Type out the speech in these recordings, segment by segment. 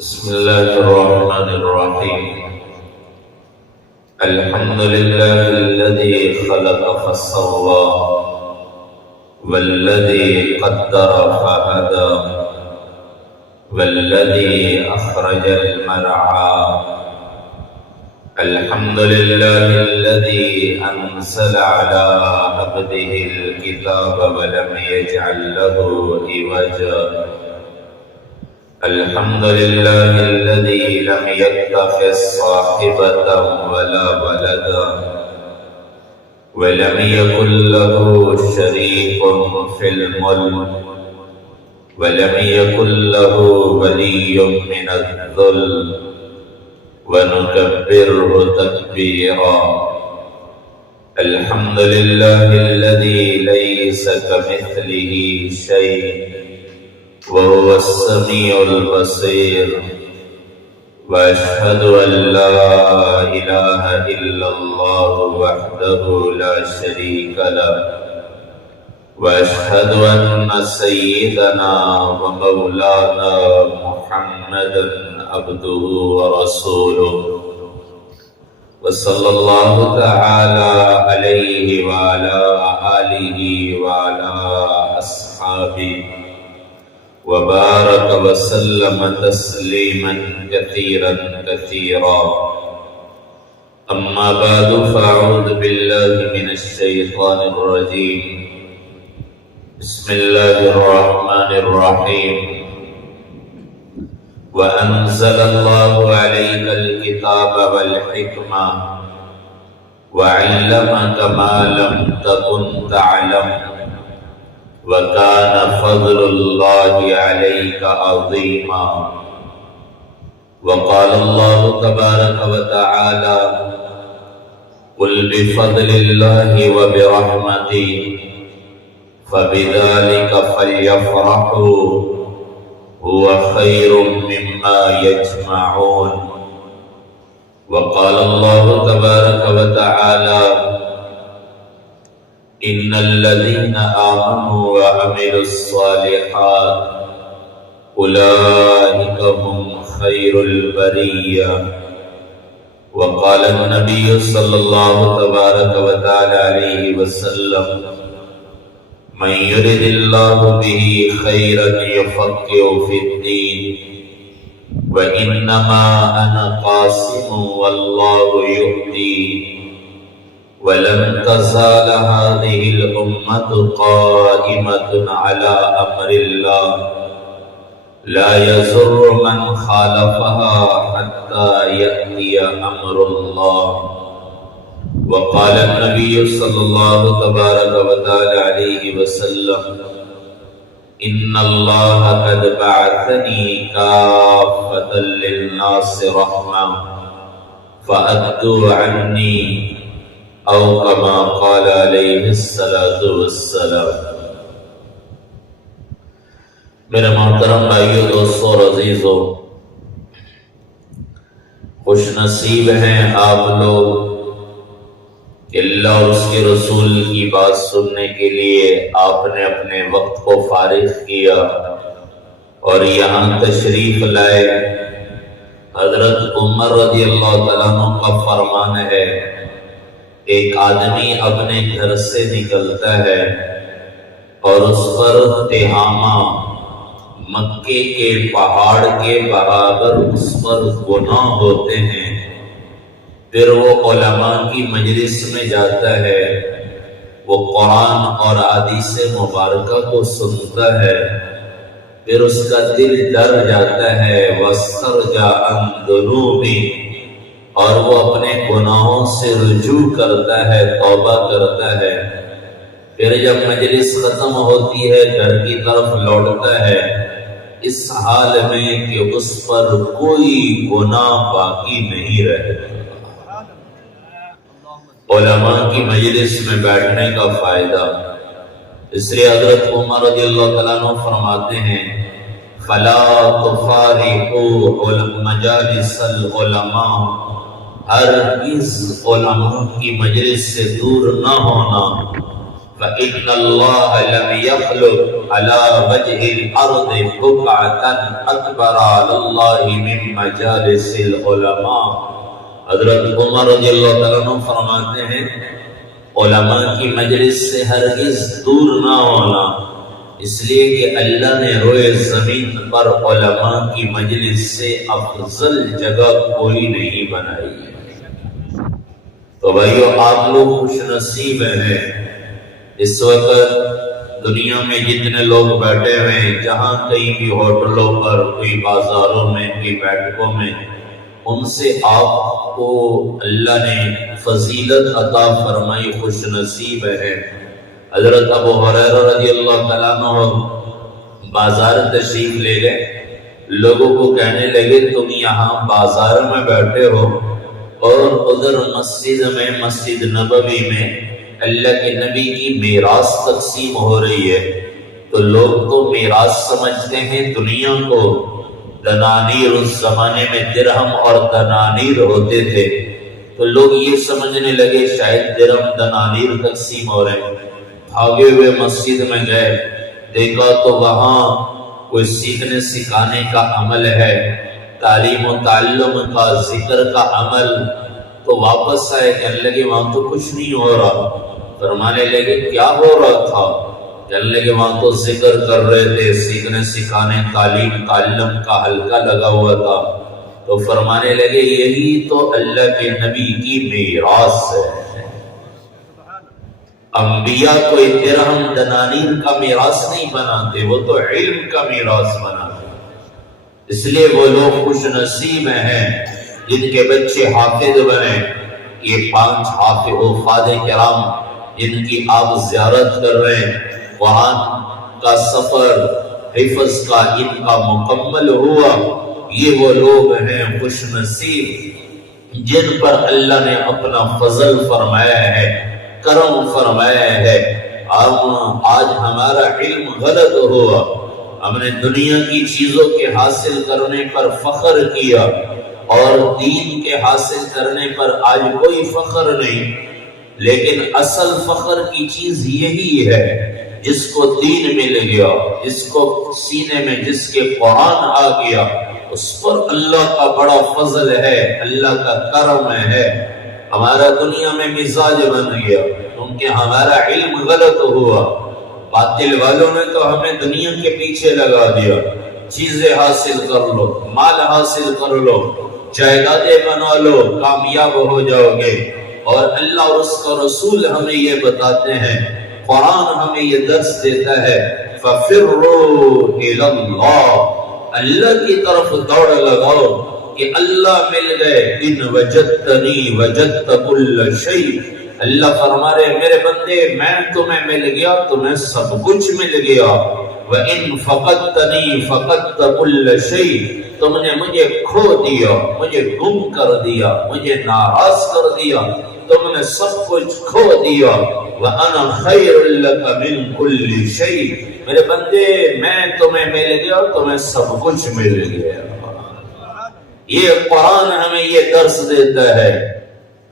بسم الله الرحمن الرحيم. الحمد لله الذي خلق فسوى والذي قدر فهدى والذي أخرج المرعى. الحمد لله الذي أنزل على عبده الكتاب ولم يجعل له عوجا. الحمد لله الذي لم يتخذ صاحبة ولا ولدا ولم يكن له شريك في الملك ولم يكن له ولي من الذل ونكبره تكبيرا. الحمد لله الذي ليس كمثله شيء وهو السميع البصير. وأشهد أن لا إله إلا الله وحده لا شريك له. وأشهد أن سيدنا ومولانا محمدا عبده ورسوله. وصلى الله تعالى عليه وعلى آله وعلى أصحابه وبارك وسلم تسليما كثيرا كثيرا. أما بعد فأعوذ بالله من الشيطان الرجيم. بسم الله الرحمن الرحيم. وأنزل الله عليك الكتاب والحكمة وعلمك ما لم تكن تعلم وكان فضل الله عليك عظيما. وقال الله تبارك وتعالى قل بفضل الله وبرحمته فبذلك فليفرحوا هو خير مما يجمعون. وقال الله تبارك وتعالى إن الذين آمنوا وعملوا الصالحات أولئك هم خير البرية. وقال النبي صلى الله تبارك وتعالى عليه وسلم من يرد الله به خيرا يفقهه في الدين. وإنما أنا قاسم والله يؤتي. ولن تزال هذه الأمة قائمة على أمر الله لا يضر من خالفها حتى يأتي أمر الله. وقال النبي صلى الله تبارك وتعالى عليه وسلم إن الله قد بعثني كافة للناس رحمة فأدوا عني او کما قال علیہ الصلوۃ والسلام. میرے محترم بھائیو، دوستو اور عزیزو، خوش نصیب ہیں آپ لوگ کہ اللہ اور اس کے رسول کی بات سننے کے لیے آپ نے اپنے وقت کو فارغ کیا اور یہاں تشریف لائے. حضرت عمر رضی اللہ تعالیٰ عنہ کا فرمان ہے ایک آدمی اپنے گھر سے نکلتا ہے اور اس پر تہامہ مکے کے پہاڑ کے برابر اس پر گناہ ہوتے ہیں. پھر وہ علماء کی مجلس میں جاتا ہے، وہ قرآن اور حدیث مبارکہ کو سنتا ہے، پھر اس کا دل ڈر جاتا ہے وَاسْتَرْجَعَ عَنْ ذُنُوبِهِ، اور وہ اپنے گناہوں سے رجوع کرتا ہے، توبہ کرتا ہے. پھر جب مجلس ختم ہوتی ہے گھر کی طرف لوٹتا ہے اس حال میں کہ اس پر کوئی گناہ باقی نہیں رہتا. علماء کی مجلس میں بیٹھنے کا فائدہ، اس لیے حضرت عمر رضی اللہ تعالیٰ عنہ فرماتے ہیں فَلَا تُفَارِقُوا مَجَالِسَ الْعُلَمَاءِ، ہرگز علماء کی مجلس سے دور نہ ہونا. فإن الله لم يخلق على وجه الأرض بقعة أكبر على الله من مجالس العلماء۔ حضرت عمر رضی اللہ تعالیٰ عنہ فرماتے ہیں علماء کی مجلس سے ہرگز دور نہ ہونا، اس لیے کہ اللہ نے روئے زمین پر علماء کی مجلس سے افضل جگہ کوئی نہیں بنائی۔ تو بھائیو آپ لوگ خوش نصیب ہیں، اس وقت دنیا میں جتنے لوگ بیٹھے ہوئے ہیں، جہاں کہیں بھی ہوٹلوں پر، کوئی بازاروں میں، کوئی بیٹھکوں میں، ان سے آپ کو اللہ نے فضیلت عطا فرمائی، خوش نصیب ہے۔ حضرت ابو ہریرہ رضی اللہ تعالیٰ عنہ بازار تشریف لے گئے، لوگوں کو کہنے لگے تم یہاں بازار میں بیٹھے ہو اور ادھر مسجد میں، مسجد نبوی میں اللہ کے نبی کی میراث تقسیم ہو رہی ہے، تو لوگ تو میراث سمجھتے ہیں دنیا کو، دنانیر اس زمانے میں درہم اور دنانیر ہوتے تھے، تو لوگ یہ سمجھنے لگے شاید درہم دنانیر تقسیم ہو رہے ہیں۔ بھاگے ہوئے مسجد میں گئے، دیکھا تو وہاں کوئی سیکھنے سکھانے کا عمل ہے، تعلیم و تعلم کا، ذکر کا عمل۔ تو واپس آئے، کہنے لگے وہاں تو کچھ نہیں ہو رہا۔ فرمانے لگے کیا ہو رہا تھا؟ کہنے لگے وہاں تو ذکر کر رہے تھے، سیکھنے سکھانے، تعلیم تعلم کا حلقہ لگا ہوا تھا۔ تو فرمانے لگے یہی تو اللہ کے نبی کی میراث ہے۔ انبیاء کوئی درہم دنانیر کا میراث نہیں بناتے، وہ تو علم کا میراث بناتے۔ اس لیے وہ لوگ خوش نصیب ہیں جن کے بچے حافظ بنے۔ یہ 5 حفاظ کرام جن کی آپ زیارت کر رہے ہیں، وہاں کا سفر حفظ کا ان کا مکمل ہوا، یہ وہ لوگ ہیں خوش نصیب جن پر اللہ نے اپنا فضل فرمایا ہے، کرم فرمایا ہے۔ آج ہمارا علم غلط ہوا، ہم نے دنیا کی چیزوں کے حاصل کرنے پر فخر کیا اور دین کے حاصل کرنے پر آج کوئی فخر نہیں، لیکن اصل فخر کی چیز یہی ہے جس کو دین مل گیا، جس کو سینے میں جس کے قرآن آ گیا، اس پر اللہ کا بڑا فضل ہے، اللہ کا کرم ہے۔ ہمارا دنیا میں مزاج بن گیا کیونکہ ہمارا علم غلط ہوا۔ باطل والوں نے تو ہمیں دنیا کے پیچھے لگا دیا، چیزیں حاصل کر لو، مال حاصل کر لو، جائیدادیں بنا لو، کامیاب ہو جاؤ گے۔ اور اللہ اور اس کا رسول ہمیں یہ بتاتے ہیں، قرآن ہمیں یہ درس دیتا ہے، فَفِرُّوا إِلَى اللَّهِ، اللہ کی طرف دوڑ لگاؤ کہ اللہ مل گئے۔ ان وجدتنی وجدت کل شیء، اللہ فرما رہے میرے بندے میں تمہیں مل گیا، تمہیں سب کچھ مل گیا۔ وَإِن فَقَدْتَنِي فَقَدْتَ كُلَّ شَيْءٍ، تم نے مجھے کھو دیا، مجھے گم کر دیا، مجھے ناراض کر دیا، تم نے سب کچھ کھو دیا۔ وَأَنَا خَيْرٌ لَكَ مِنْ كُلِّ شَيْءٍ، میرے بندے میں تمہیں مل گیا، تمہیں سب کچھ مل گیا۔ یہ قرآن ہمیں یہ درس دیتا ہے۔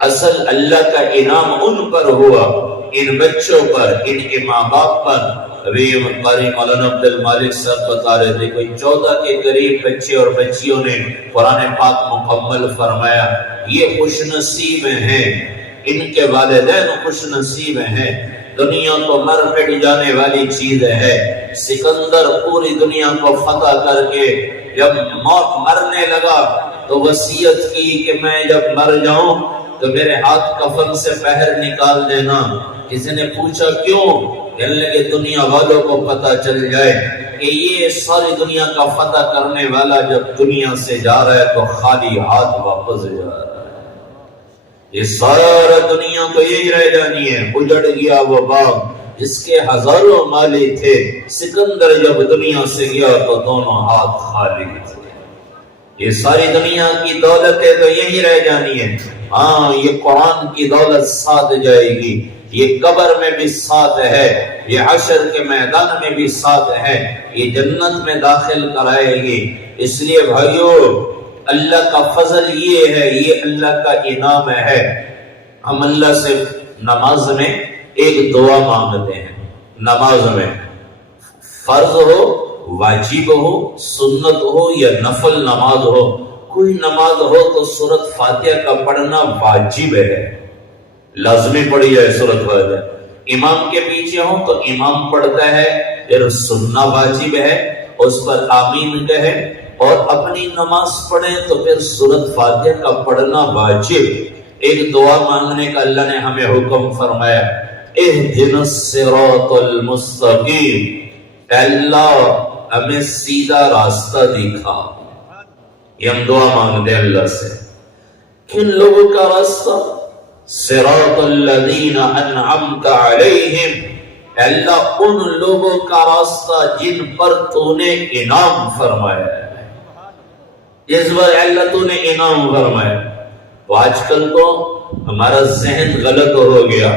اصل اللہ کا انعام ان پر ہوا، ان بچوں پر، ان کے ماں باپ پر۔ ابھی قاری مولانا عبد المالک صاحب بتا رہے تھے کوئی 14 کے قریب بچے اور بچیوں نے قرآن پاک مکمل فرمایا۔ یہ خوش نصیب ہیں، ان کے والدین خوش نصیب ہیں۔ دنیا تو مر مٹ جانے والی چیز ہے۔ سکندر پوری دنیا کو فتح کر کے جب موت مرنے لگا تو وصیت کی کہ میں جب مر جاؤں تو میرے ہاتھ کفن سے پہر نکال دینا۔ کسی نے پوچھا کیوں؟ کہنے لگے دنیا والوں کو پتہ چل جائے کہ یہ ساری دنیا کا فتح کرنے والا جب دنیا سے جا رہا ہے تو خالی ہاتھ واپس جا رہا ہے۔ یہ سارا دنیا تو یہی رہ جانی ہے۔ اجڑ گیا وہ باغ جس کے ہزاروں مالی تھے، سکندر جب دنیا سے گیا تو دونوں ہاتھ خالی تھے۔ یہ ساری دنیا کی دولتیں تو یہی رہ جانی ہے۔ ہاں یہ قرآن کی دولت ساتھ جائے گی، یہ قبر میں بھی ساتھ ہے، یہ حشر کے میدان میں بھی ساتھ ہے، یہ جنت میں داخل کرائے گی۔ اس لیے بھائیو اللہ کا فضل یہ ہے، یہ اللہ کا انعام ہے۔ ہم اللہ سے نماز میں ایک دعا مانگتے ہیں نماز میں، فرض ہو، واجب ہو، سنت ہو یا نفل نماز ہو، کوئی نماز ہو تو سورۃ فاتحہ کا پڑھنا واجب ہے، لازمی پڑھی ہے سورۃ فاتحہ۔ امام کے پیچھے ہو تو امام پڑھتا ہے، پھر سننا واجب ہے، اس پر آمین کہے، اور اپنی نماز پڑھیں تو پھر سورۃ فاتحہ کا پڑھنا واجب۔ ایک دعا مانگنے کا اللہ نے ہمیں حکم فرمایا، اہدنا الصراط المستقیم، اے اللہ ہمیں سیدھا راستہ دکھا۔ یہ ہم دعا مانگتے ہیں اللہ سے، کن لوگوں کا راستہ؟ صراط الذین انعمت علیہم، اے اللہ ان لوگوں کا راستہ جن پر تو نے انعام فرمایا ہے، اس بار اللہ تو نے انعام فرمایا۔ تو آج کل تو ہمارا ذہن غلط ہو گیا،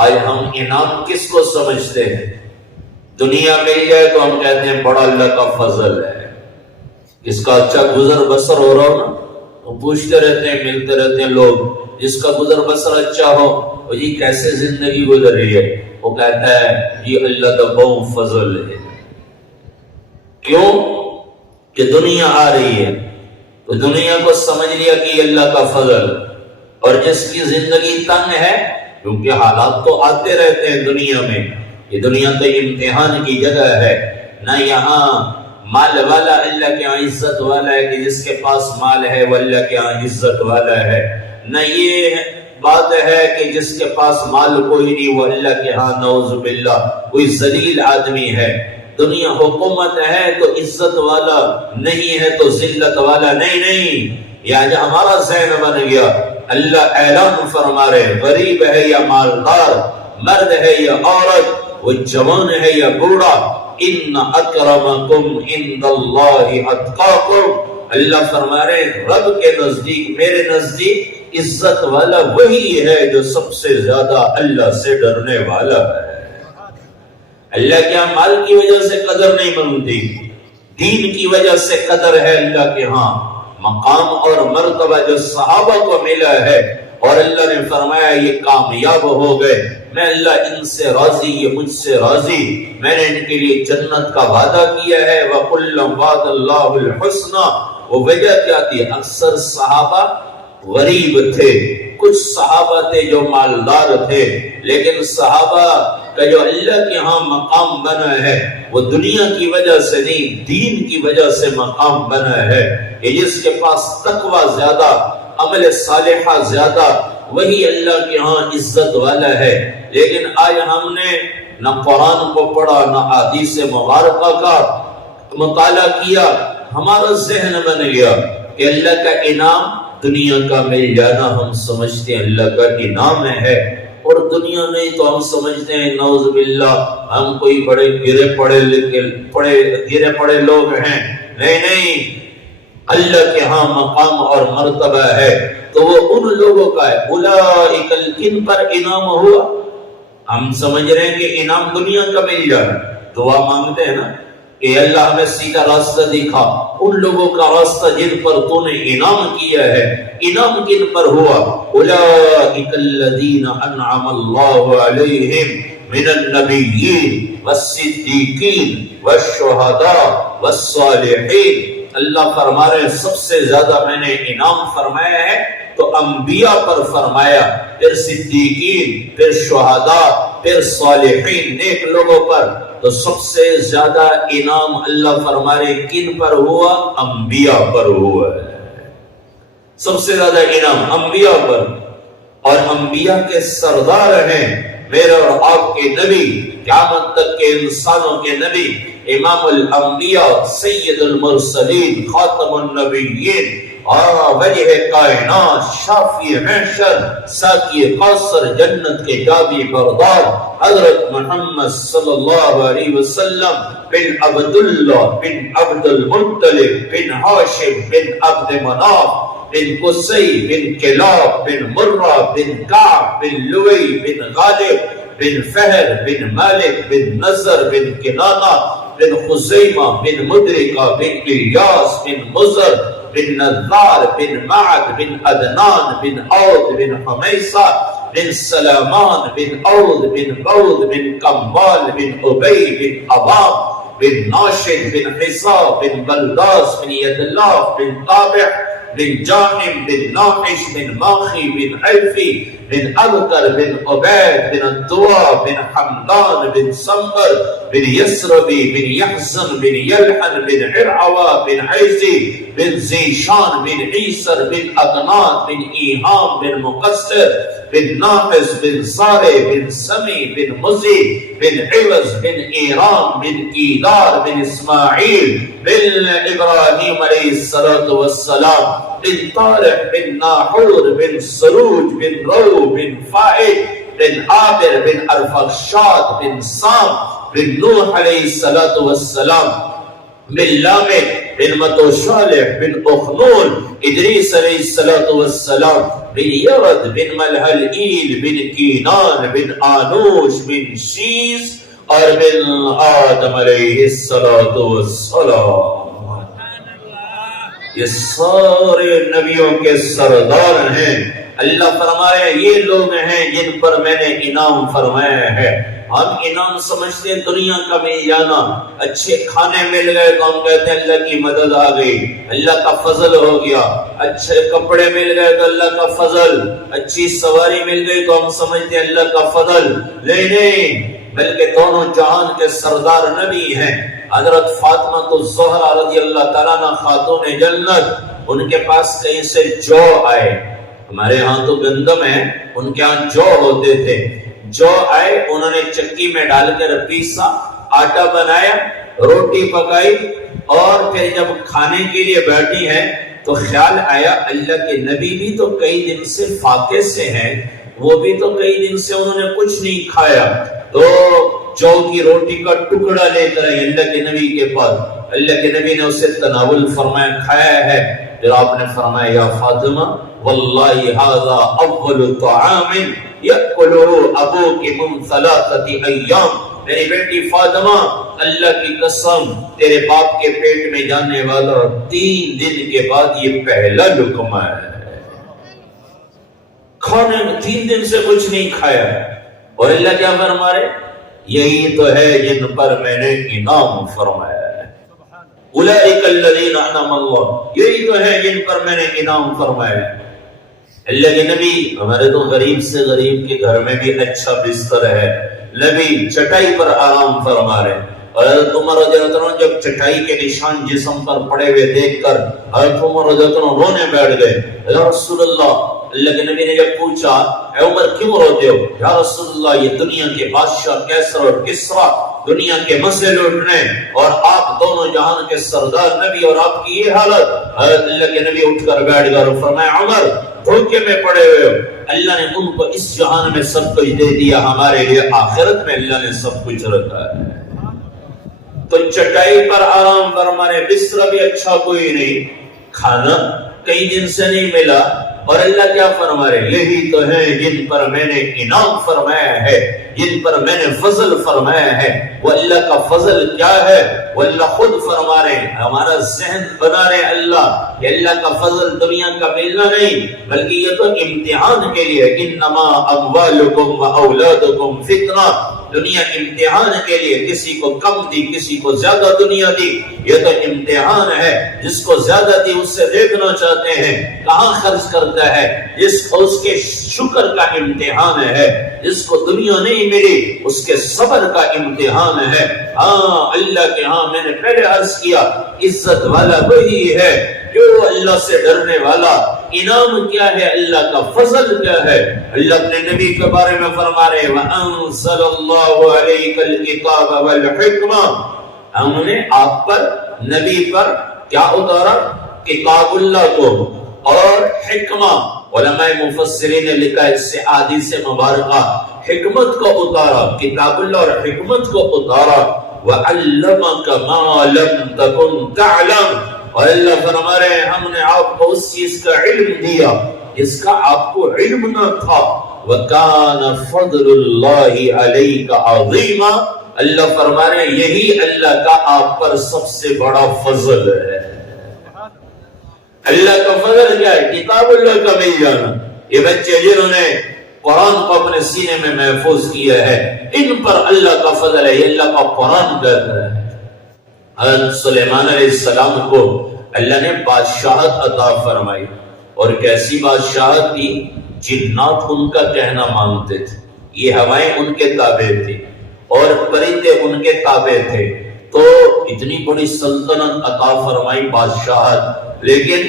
آج ہم انعام کس کو سمجھتے ہیں؟ دنیا مل جائے تو ہم کہتے ہیں بڑا اللہ کا فضل ہے، اس کا اچھا گزر بسر ہو رہا ہو نا، تو پوچھتے رہتے ہیں، ملتے رہتے ہیں لوگ، جس کا گزر بسر اچھا ہو، وہ یہ کیسے زندگی گزر رہی ہے، وہ کہتا ہے یہ اللہ کا بہت فضل ہے۔ کیوں کہ دنیا آ رہی ہے تو دنیا کو سمجھ لیا کہ یہ اللہ کا فضل، اور جس کی زندگی تنگ ہے، کیونکہ حالات تو آتے رہتے ہیں دنیا میں، یہ دنیا تو امتحان کی جگہ ہے، نہ یہاں مال والا اللہ کے ہاں عزت والا ہے کہ جس کے پاس مال ہے وہ اللہ کے ہاں عزت والا ہے، نہ یہ بات ہے کہ جس کے پاس مال کوئی نہیں وہ اللہ کے ہاں نعوذ باللہ کوئی ذلیل آدمی ہے۔ دنیا حکومت ہے تو عزت والا نہیں ہے تو ذلت والا نہیں، یہ آج ہمارا ذہن بن گیا۔ اللہ اعلان فرما رہے، غریب ہے یا مالدار، مرد ہے یا عورت، وہ جوان ہے یا بوڑھا، ان اکرمکم عند اللہ اتقاکم، اللہ فرما رہے رب کے نزدیک، میرے نزدیک عزت والا وہی ہے جو سب سے زیادہ اللہ سے ڈرنے والا ہے۔ اللہ کے ہاں مال کی وجہ سے قدر نہیں بنتی، دین کی وجہ سے قدر ہے اللہ کے ہاں۔ مقام اور مرتبہ جو صحابہ کو ملا ہے اور اللہ نے فرمایا یہ کامیاب ہو گئے، میں اللہ ان سے راضی، یہ مجھ سے راضی، میں نے ان کے لیے جنت کا وعدہ کیا ہے۔ وَكُلًّا وَعَدَ اللَّهُ الْحُسْنَى، وہ وجہ کیا تھی؟ اکثر صحابہ غریب تھے، کچھ صحابہ تھے جو مالدار تھے، لیکن صحابہ کا جو اللہ کے ہاں مقام بنا ہے وہ دنیا کی وجہ سے نہیں، دین کی وجہ سے مقام بنا ہے کہ جس کے پاس تقوی زیادہ، عمل صالحہ زیادہ، وہی اللہ کے ہاں عزت والا ہے۔ لیکن آج ہم نے نہ قرآن کو پڑھا، نہ احادیث مبارکہ کا مطالعہ کیا، ہمارا ذہن بن گیا کہ اللہ کا انعام دنیا کا مل جانا ہم سمجھتے ہیں اللہ کا انعام ہے، اور دنیا نہیں تو ہم سمجھتے ہیں نعوذ باللہ ہم کوئی بڑے گرے پڑے لوگ ہیں۔ نہیں، اللہ کے ہاں مقام اور مرتبہ ہے تو وہ ان لوگوں کا ہے، اولئک ان پر انعام ہوا۔ ہم سمجھ رہے ہیں کہ انعام دنیا کا مل جانا، دعا مانگتے ہیں نا کہ اللہ ہمیں سیدھا راستہ دکھا، ان لوگوں کا راستہ جن پر تو نے انعام کیا ہے۔ انعام کن پر ہوا؟ اولئک الذین انعم اللہ علیہم من النبیین والصدیقین والشہداء والصالحین۔ اللہ فرما رہے ہیں سب سے زیادہ میں نے انعام فرمایا ہے تو انبیاء پر فرمایا، پھر صدیقین، پھر شہداء، پھر صالحین، نیک لوگوں پر۔ تو سب سے زیادہ انعام اللہ فرما رہے کن پر ہوا؟ انبیاء پر ہوا ہے۔ سب سے زیادہ انعام انبیاء پر، اور انبیاء کے سردار ہیں میرے اور آپ کے نبی، قیامت تک کے انسانوں کے نبی، امام الانبیاء، سید المرسلین، خاتم النبیین، اور وجہ کائنات، شافی محشر، ساقی قاصر، جنت کے جابی بردار، حضرت محمد صلی اللہ علیہ وسلم بن عبداللہ بن عبد المطلب بن ہاشم بن عبد مناف بن قصی بن کلاب بن مرہ بن کعب بن لوی بن غالب بن فہر بن مالک بن نصر بن کنانہ بن خزیمہ بن مدرکہ بن الیاس بن مزر بن نذار بن معد بن عدنان بن عود بن حمیسہ بن سلامان بن عود بن بعود بن قمبال بن ابی بن عوام بن ناشد بن حصا بن بلداس بن یدلاف بن طابع بن جانم بن ناحش بن ماخی بن عرفی بن ابکر بن عبید بن الدوا بن حمدان بن سمبر بن یسربی بن یحزن بن یلحن بن عرعوا بن عیزی بن زیشان بن عیسر بن اقنات بن ایهام بن مقصر بن ناحس بن صالح بن سمی بن مزی بن عوض بن ایران بن ایدار بن اسماعیل بن ابراہیم علیہ السلام بن طارق بن ناحور بن سروج بن رو بن فائد بن عابر بن ارفخشاد بن سام بن نوح علیہ السلام بن لامک بن متوشالح بن اخنون ادریس علیہ السلام بن یرد بن ملحلئیل بن کینان بن آنوش بن شیز اور بن آدم علیہ السلام. یہ سارے نبیوں کے سردار ہیں. اللہ فرمایا یہ لوگ ہیں جن پر میں نے انعام فرمایا ہے. ہم انعام سمجھتے ہیں دنیا کا مل جانا. اچھے کھانے مل گئے تو ہم کہتے ہیں اللہ کی مدد آ گئی, اللہ کا فضل ہو گیا. اچھے کپڑے مل گئے تو اللہ کا فضل, اچھی سواری مل گئی تو ہم سمجھتے ہیں اللہ کا فضل. نہیں, بلکہ دونوں جہان کے سردار نبی ہیں. حضرت فاطمہ تو زہرا رضی اللہ تعالیٰ عنہ خاتون جنت, ان کے پاس کہیں سے جو آئے. ہمارے ہاں تو گندم ہے, ان کے ہاں جو ہوتے تھے. جو آئے, انہوں نے چکی میں ڈال کر پیسا, آٹا بنایا, روٹی پکائی, اور پھر جب کھانے کے لیے بیٹھی ہیں تو خیال آیا اللہ کے نبی بھی تو کئی دن سے فاقے سے ہیں, وہ بھی تو کئی دن سے انہوں نے کچھ نہیں کھایا. تو جو کی روٹی کا ٹکڑا لے کر آئی اللہ کے نبی کے پاس. اللہ کے نبی نے اسے تناول فرمایا, کھایا ہے. پھر آپ نے فرمایا یا فاطمہ واللہ ھذا اول طعام یاکلہ ابوک من ثلاثۃ ایام. میری بیٹی فاطمہ, اللہ کی قسم تیرے باپ کے پیٹ میں جانے والا 3 دن کے بعد یہ پہلا لقمہ ہے. کھانے میں 3 دن سے کچھ نہیں کھایا. اور اللہ کیا فرما رہے, یہی تو ہے جن پر میں نے انعام فرمایا ہے. اولئک الذین انعم اللہ, یہی تو ہے جن پر میں نے انعام فرمایا ہے. اللہ کے نبی, ہمارے تو غریب سے غریب کے گھر میں بھی اچھا بستر ہے, نبی چٹائی پر آرام فرما رہے. اور حضرت عمر رضی اللہ عنہ جب چٹائی کے نشان جسم پر پڑے ہوئے دیکھ کر حضرت عمر رضی اللہ عنہ رونے بیٹھ گئے. یا رسول اللہ, اللہ کے نبی نے جب پوچھا اے عمر کیوں روتے ہو, یا رسول اللہ یہ دنیا کے بادشاہ کیسر اور کسرا دنیا کے مزے لوٹنے, اور آپ دونوں جہان کے سردار نبی, اور آپ کی یہ حالت. اللہ کے نبی اٹھ کر بیٹھ گئے اور فرمایا عمر دھوکے میں پڑے ہوئے ہو, اللہ نے ان کو اس جہان میں سب کچھ دے دیا, ہمارے لیے آخرت میں اللہ نے سب کچھ رکھا ہے. تو چٹائی پر آرام فرمانے, بستر بھی اچھا کوئی نہیں, کھانا کئی دن سے نہیں ملا. اور اللہ کیا فرما رہے, یہی تو ہے جن پر میں نے انعام فرمایا ہے, جن پر میں نے فضل فرمایا ہے. وہ اللہ کا فضل کیا ہے, وہ اللہ خود فرما رہے ہیں. ہمارا ذہن بنا رہے اللہ کہ اللہ کا فضل دنیا کا ملنا نہیں, بلکہ یہ تو امتحان کے لیے. انما اموالکم و اولادکم فتنہ, دنیا امتحان کے لیے, کسی کو کم دی کسی کو زیادہ دنیا دی, یہ تو امتحان ہے. جس کو زیادہ دی اس سے دیکھنا چاہتے ہیں کہاں خرچ کرتا ہے, جس کو اس کے شکر کا امتحان ہے, جس کو دنیا نہیں ملی اس کے صبر کا امتحان ہے. ہاں اللہ کے ہاں میں نے پہلے عرض کیا عزت والا وہی ہے جو اللہ سے ڈرنے والا. انعام کیا ہے, اللہ کا فضل کیا ہے. اللہ اپنے نبی کے بارے میں فرما رہے وَأَنزَلَ اللَّهُ عَلَيْكَ الْكِتَابَ وَالْحِكْمَةَ, ہم نے آپ پر نبی پر کیا اتارا, کتاب اللہ کو اور حکمہ. علماء مفسرین نے لکھا اس سے احادیث مبارکہ حکمت کو اتارا, کتاب اللہ اور حکمت کو اتارا. وَعَلَّمَكَ مَا لَمْ تَكُنْ تَعْلَمْ, اور اللہ فرما رہے ہیں ہم نے آپ کو اس چیز کا علم دیا جس کا آپ کو علم نہ تھا. وَكَانَ فَضْلُ اللَّهِ عَلَيْكَ عَظِيمًا, اللہ فرما رہے ہیں یہی اللہ کا آپ پر سب سے بڑا فضل ہے. اللہ کا فضل کیا ہے, کتاب اللہ کا مل جانا. یہ بچے جنہوں نے قرآن کو اپنے سینے میں محفوظ کیا ہے، ان پر اللہ کا فضل ہے، یہ اللہ کا قرآن کہتا ہے۔ حضرت سلیمان علیہ السلام کو اللہ نے بادشاہت عطا فرمائی، اور کیسی بادشاہت تھی، جنات ان کا کہنا مانتے تھے، یہ ہوائیں ان کے تابع تھی اور پرندے ان کے تابع تھے، تو اتنی بڑی سلطنت عطا فرمائی، بادشاہت، لیکن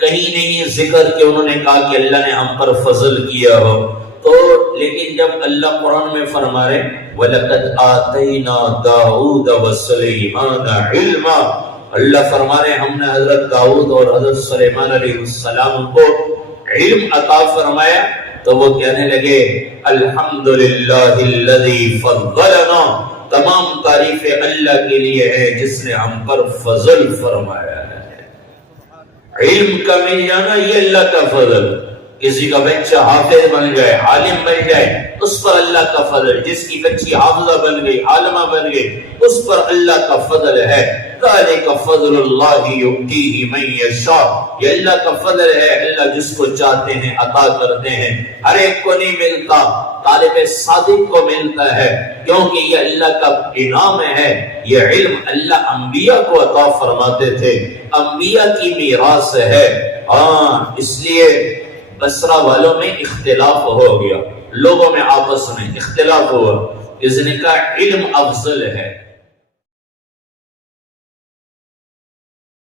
کہیں نہیں ذکر کہ انہوں نے کہا کہ اللہ نے ہم پر فضل کیا ہو۔ تو لیکن جب اللہ قرآن میں فرما رہے وَلَقَدْ آتَيْنَا دَاؤُودَ وَسُلَيْمَانَ عِلْمًا، اللہ فرما رہے ہم نے حضرت داؤد اور حضرت سلیمان علیہ السلام کو علم عطا فرمایا، تو وہ کہنے لگے الحمدللہ الذی فضلنا، تمام تعریفیں اللہ کے لیے ہے جس نے ہم پر فضل فرمایا ہے۔ علم کا مل جانا یہ اللہ کا فضل، کسی کا بچہ حافظ بن جائے، عالم بن جائے، اس پر اللہ کا فضل، جس کی بچی حافظہ بن گئی، عالمہ بن گئی، اس پر اللہ کا فضل ہے۔ ذالک فضل اللہ یؤتیہ من یشاء، یہ اللہ کا فضل ہے، اللہ جس کو چاہتے ہیں عطا کرتے ہیں، ہر ایک کو نہیں ملتا، طالب صادق کو ملتا ہے، کیونکہ یہ اللہ کا انعام ہے۔ یہ علم اللہ انبیاء کو عطا فرماتے تھے، انبیاء کی میراث ہے۔ اس لیے بصرہ والوں میں اختلاف ہو گیا، لوگوں میں آپس میں اختلاف ہوا، اس نے کہا علم افضل ہے۔